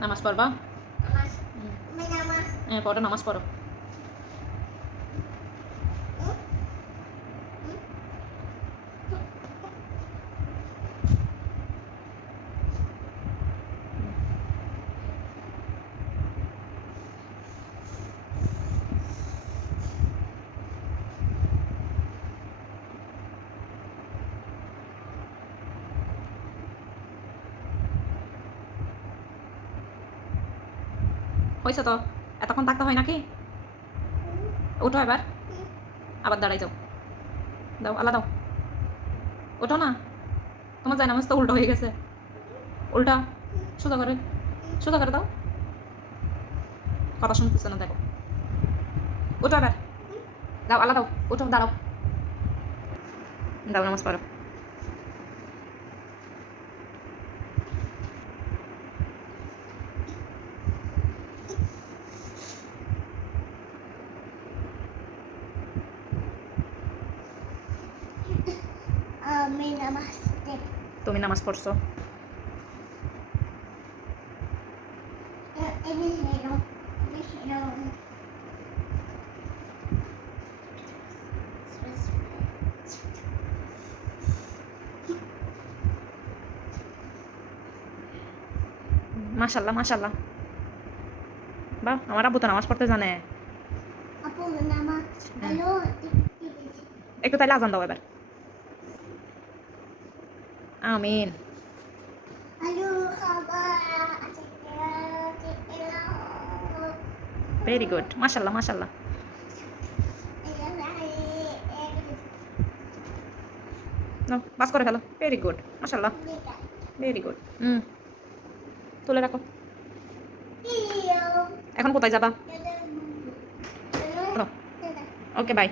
নামাজ পড়বা Namas. May namas. হ্যাঁ পড়ো নামাজ পড়ো হয়েছে তো? এতক্ষণ থাকতে হয় নাকি? ওঠো এবার। আবার দাঁড়াই যাও। দাও, আলা দাও। ওঠো না। তোমার জায় নামাজ তো উল্টো হয়ে গেছে। উল্টা। সোজা করে। সোজা করে দাও। কথা শুনতেছে না, দেখো। ওঠো এবার। দাও, আলা দাও। ওঠো দাঁড়াও। দাও, নামাজ পড়ো। May namaste. তুমি নামাজ পড়ছো. মাশাল্লাহ মাশাল্লাহ বাহ আমার আব্বু তো নামাজ পড়তে জানে. একটু তাইলে আজান দাও এবার আমিন। ভেরি গুড মাশাল্লাহ নাও, বাস করে ফেলো। ভেরি গুড মাশাল্লাহ ভেরি গুড হুম। তুলে রাখো। এখন কোথায় যাবা? Okay bye